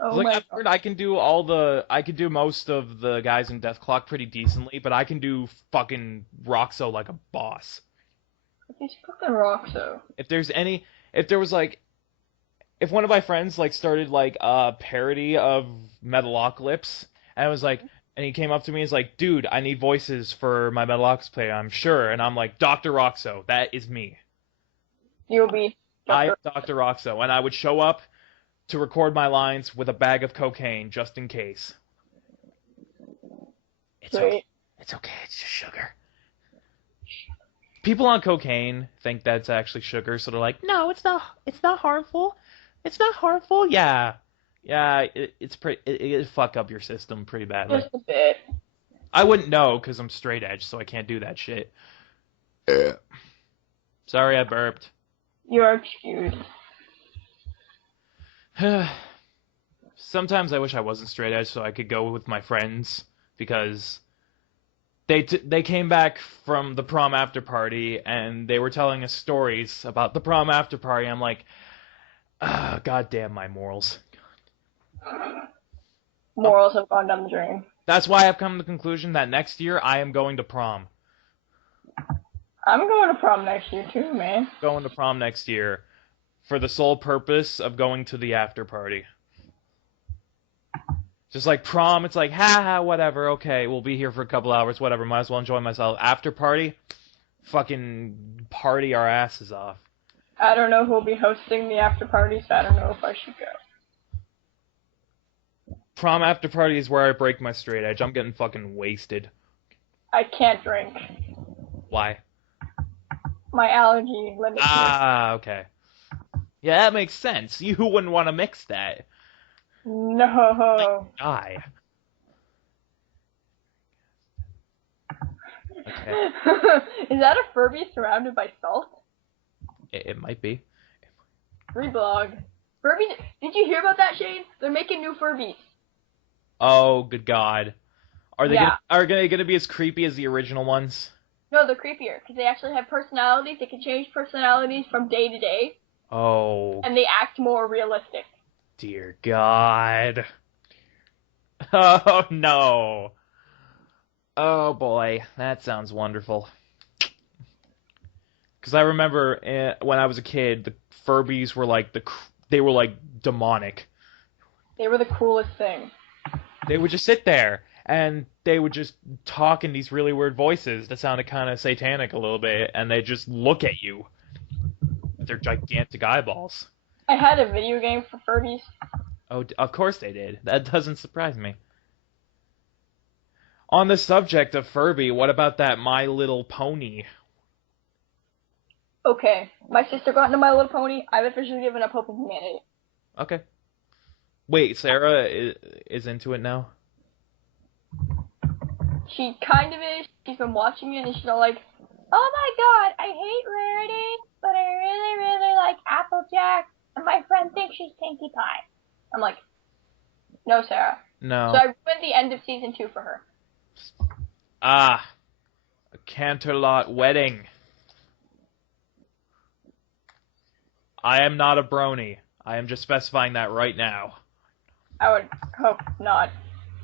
Oh Like, my I've heard I can do most of the guys in Death Clock pretty decently, but I can do fucking Roxo like a boss. god. He's fucking rocks though. If there's any, if there was like, if one of my friends like started like a parody of Metalocalypse, and I was like, and he came up to me and was like, dude, I need voices for my Metalocalypse play, I'm sure, and I'm like, Dr. Roxo, that is me. You'll be I am Dr. Dr. Roxo, and I would show up to record my lines with a bag of cocaine just in case. It's okay. Sweet. It's okay. It's just sugar. People on cocaine think that's actually sugar, so they're like, "No, it's not. It's not harmful. It's not harmful." Yeah, yeah. It's pretty. It fuck up your system pretty badly. Just a bit. I wouldn't know because I'm straight edge, so I can't do that shit. Sorry, I burped. You are excused. Sometimes I wish I wasn't straight edge so I could go with my friends because they came back from the prom after party and they were telling us stories about the prom after party. I'm like, God damn my morals. Morals have gone down the drain. That's why I've come to the conclusion that next year I am going to prom. I'm going to prom next year too, man. Going to prom next year for the sole purpose of going to the after party. Just like prom, it's like, whatever, okay, we'll be here for a couple hours, whatever, might as well enjoy myself. After party, fucking party our asses off. I don't know who'll be hosting the after party, so I don't know if I should go. Prom after party is where I break my straight edge. I'm getting fucking wasted. I can't drink. Why? My allergy limits me. Ah, okay. Yeah, that makes sense. You wouldn't want to mix that. No. Die. Okay. Is that a Furby surrounded by salt? It might be. Reblog. Furbies. Did you hear about that, Shane? They're making new Furbies. Oh, good God. Are they Yeah. gonna be as creepy as the original ones? No, they're creepier because they actually have personalities. They can change personalities from day to day, Oh, and they act more realistic. dear God. Oh, no. Oh, boy. That sounds wonderful. Because I remember when I was a kid, the Furbies were like they were like demonic. They were the coolest thing. They would just sit there and they would just talk in these really weird voices that sounded kind of satanic a little bit, and they just look at you with their gigantic eyeballs. I had a video game for Furbies. Oh, of course they did. That doesn't surprise me. On the subject of Furby, what about that My Little Pony? Okay, my sister got into My Little Pony. I've officially given up hope of humanity. Okay. Wait, Sarah is into it now? She kind of is. She's been watching it, and she's all like, "Oh my god, I hate Rarity, but I really, really like Applejack, and my friend thinks she's Pinkie Pie." I'm like, "No, Sarah." No. So I ruined the end of season 2 for her. Ah. A Canterlot wedding. I am not a brony. I am just specifying that right now. I would hope not.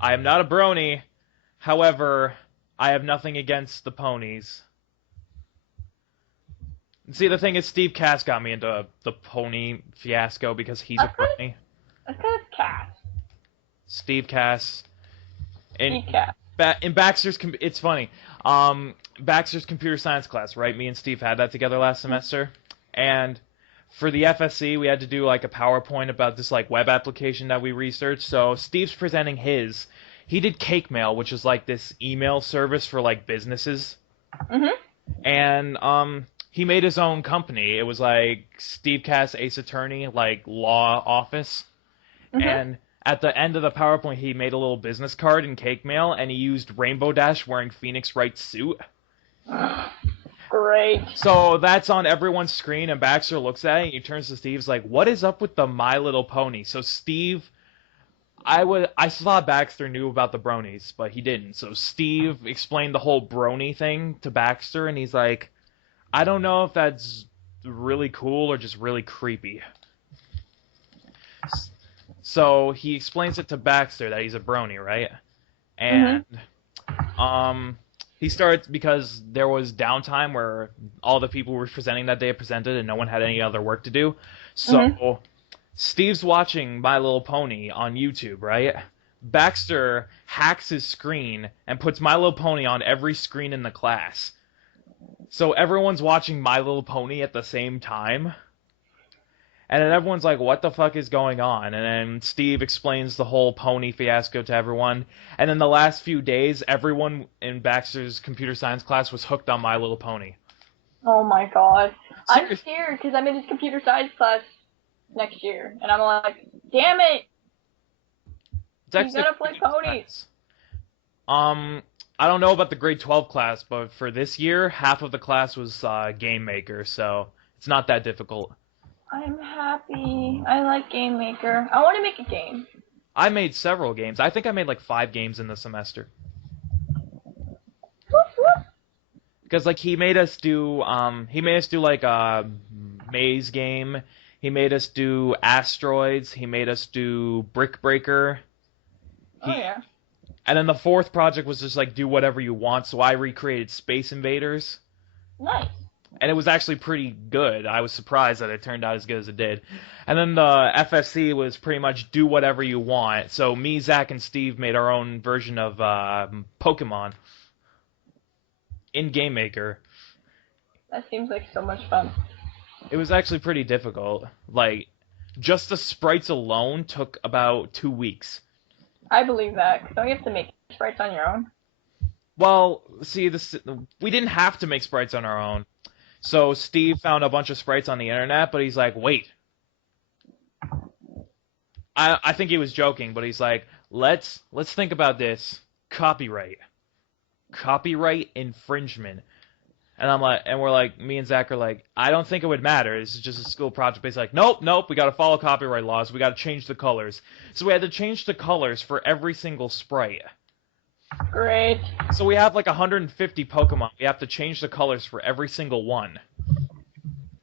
I am not a brony. However, I have nothing against the ponies. See, the thing is, Steve Cass got me into the pony fiasco because he's a brony. That's kind of Cass. Steve Cass. Steve Cass. In Baxter's, it's funny. Baxter's computer science class, right? Me and Steve had that together last semester, and for the FSC, we had to do like a PowerPoint about this like web application that we researched. So Steve's presenting his. He did Cake Mail, which is like this email service for like businesses. Mhm. And he made his own company. It was like Steve Cass Ace Attorney, like law office. Mhm. And at the end of the PowerPoint, he made a little business card in Cake Mail, and he used Rainbow Dash wearing Phoenix Wright's suit. Great. So that's on everyone's screen, and Baxter looks at it, and he turns to Steve's like, "What is up with the My Little Pony?" So Steve, I thought Baxter knew about the bronies, but he didn't. So Steve explained the whole brony thing to Baxter, and he's like, "I don't know if that's really cool or just really creepy." So he explains it to Baxter that he's a brony, right? Mhm. And he starts because there was downtime where all the people who were presenting that day presented and no one had any other work to do. Mhm. So Steve's watching My Little Pony on YouTube, right? Baxter hacks his screen and puts My Little Pony on every screen in the class. So everyone's watching My Little Pony at the same time. And then everyone's like, what the fuck is going on? And then Steve explains the whole pony fiasco to everyone. And then the last few days, everyone in Baxter's computer science class was hooked on My Little Pony. Oh my god. I'm Seriously. scared because I'm in his computer science class next year, and I'm like, damn it, It's he's actually gonna play pretty ponies. intense. I don't know about the grade 12 class, but for this year, half of the class was Game Maker, so it's not that difficult. I'm happy. I like Game Maker. I want to make a game. I made several games. I think I made like 5 games in the semester. Whoop, whoop. Because like he made us do like a maze game. He made us do asteroids. He made us do Brick Breaker. Oh yeah. And then the fourth project was just like do whatever you want. So I recreated Space Invaders, Nice. and it was actually pretty good. I was surprised that it turned out as good as it did. And then the FSC was pretty much do whatever you want. So me, Zach, and Steve made our own version of Pokemon in Game Maker. That seems like so much fun. It was actually pretty difficult. Like, just the sprites alone took about 2 weeks. I believe that. Don't you have to make sprites on your own? Well, see, we didn't have to make sprites on our own. So Steve found a bunch of sprites on the internet, but he's like, wait. I think he was joking, but he's like, let's think about this. Copyright infringement. And we're like, me and Zach are like, I don't think it would matter. This is just a school project. But he's like, nope, we got to follow copyright laws. We got to change the colors. So we had to change the colors for every single sprite. Great. So we have like 150 Pokemon. We have to change the colors for every single one.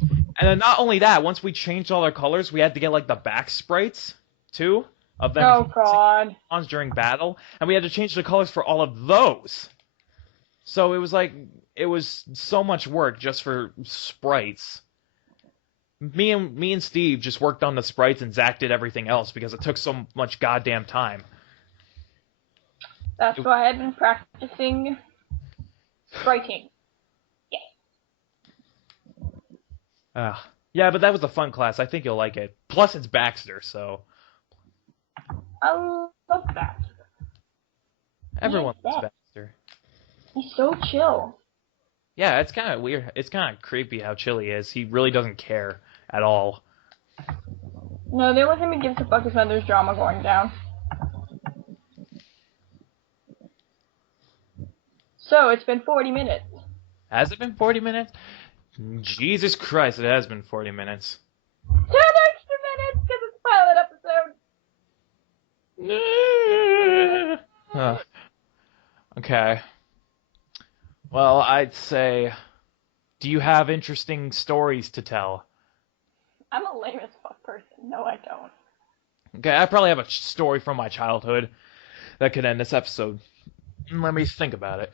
And then not only that, once we changed all our colors, we had to get like the back sprites too of them Oh god. during battle, and we had to change the colors for all of those. So it was so much work just for sprites. Me and Steve just worked on the sprites, and Zach did everything else because it took so much goddamn time. That's why I've been practicing writing. Yeah, but that was a fun class. I think you'll like it. Plus, it's Baxter, so I love that. everyone Yeah, loves Baxter. He's so chill. Yeah, it's kind of weird. It's kind of creepy how chill he is. He really doesn't care at all. No, the only time he gives a fuck is when there's drama going down. So, it's been 40 minutes. Has it been 40 minutes? Jesus Christ, it has been 40 minutes. 10 extra minutes because it's a pilot episode. Okay. Well, I'd say, do you have interesting stories to tell? I'm a lame as fuck person. No, I don't. Okay, I probably have a story from my childhood that could end this episode. Let me think about it.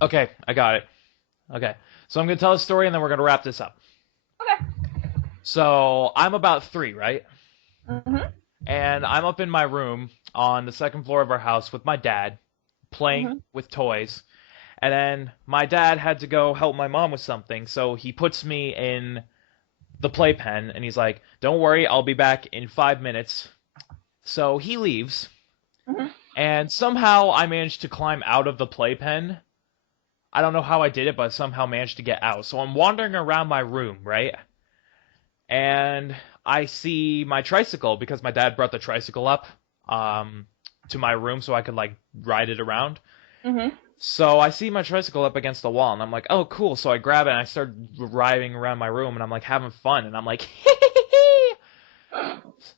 Okay, I got it. Okay, so I'm going to tell a story and then we're going to wrap this up. Okay. So, I'm about 3, right? Mm-hmm. And I'm up in my room on the second floor of our house with my dad, playing with toys. And then my dad had to go help my mom with something, so he puts me in the playpen, and he's like, don't worry, I'll be back in 5 minutes. So he leaves, and somehow I managed to climb out of the playpen. I don't know how I did it, but I somehow managed to get out. So I'm wandering around my room, right? And I see my tricycle, because my dad brought the tricycle up to my room so I could, like, ride it around. So I see my tricycle up against the wall, and I'm like, oh, cool. So I grab it, and I start riding around my room, and I'm, like, having fun. And I'm like,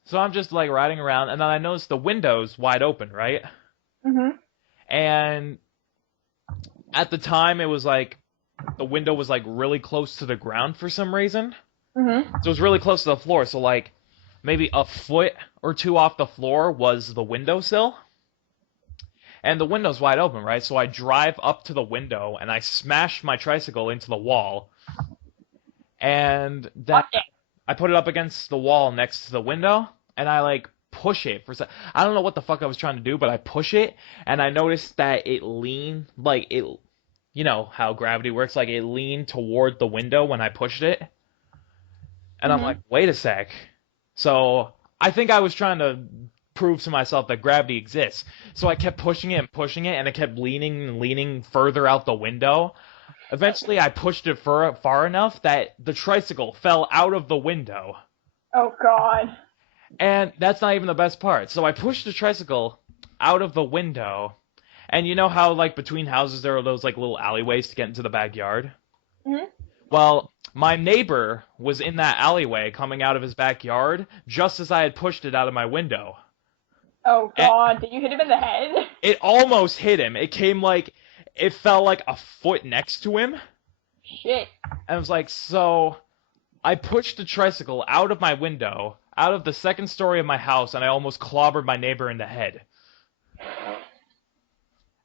so I'm just, like, riding around, and then I notice the window's wide open, right? And at the time, it was, like, the window was, like, really close to the ground for some reason. Mhm. So it was really close to the floor. So like maybe a foot or two off the floor was the windowsill. And the window's wide open, right? So I drive up to the window and I smash my tricycle into the wall. And then Watch it. I put it up against the wall next to the window, and I like push it for. I don't know what the fuck I was trying to do, but I push it, and I noticed that it leaned like it. You know how gravity works, like it leaned toward the window when I pushed it, and I'm like, wait a sec. So I think I was trying to prove to myself that gravity exists. So I kept pushing it, and it kept leaning and leaning further out the window. Eventually, I pushed it far enough that the tricycle fell out of the window. Oh God. And that's not even the best part. So I pushed the tricycle out of the window, and you know how, like, between houses there are those, like, little alleyways to get into the backyard? Mhm. Well, my neighbor was in that alleyway coming out of his backyard just as I had pushed it out of my window. Oh And God. Did you hit him in the head? it almost hit him. It fell like a foot next to him. Shit. And I was like, so I pushed the tricycle out of my window, out of the second story of my house, and I almost clobbered my neighbor in the head.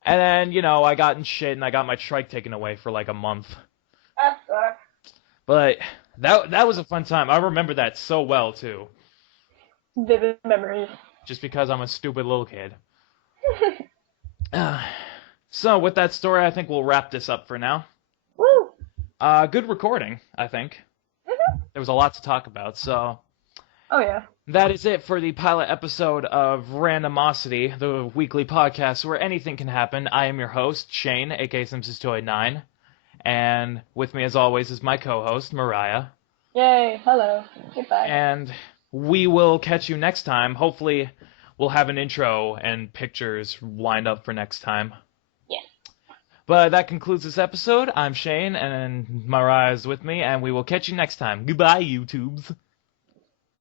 And then, you know, I got in shit and I got my trike taken away for like a month. That sucks. But that was a fun time. I remember that so well too. Vivid memories. Just because I'm a stupid little kid. So with that story, I think we'll wrap this up for now. Woo. Good recording, I think. Mhm. There was a lot to talk about, so Oh yeah. that is it for the pilot episode of Randomocity, the weekly podcast where anything can happen. I am your host, Shane, aka Simpsons289, and with me as always is my co-host, Mariah. Yay. Hello. Goodbye. And we will catch you next time. Hopefully we'll have an intro and pictures lined up for next time. Yes. But that concludes this episode. I'm Shane, and Mariah is with me, and we will catch you next time. Goodbye, YouTubes.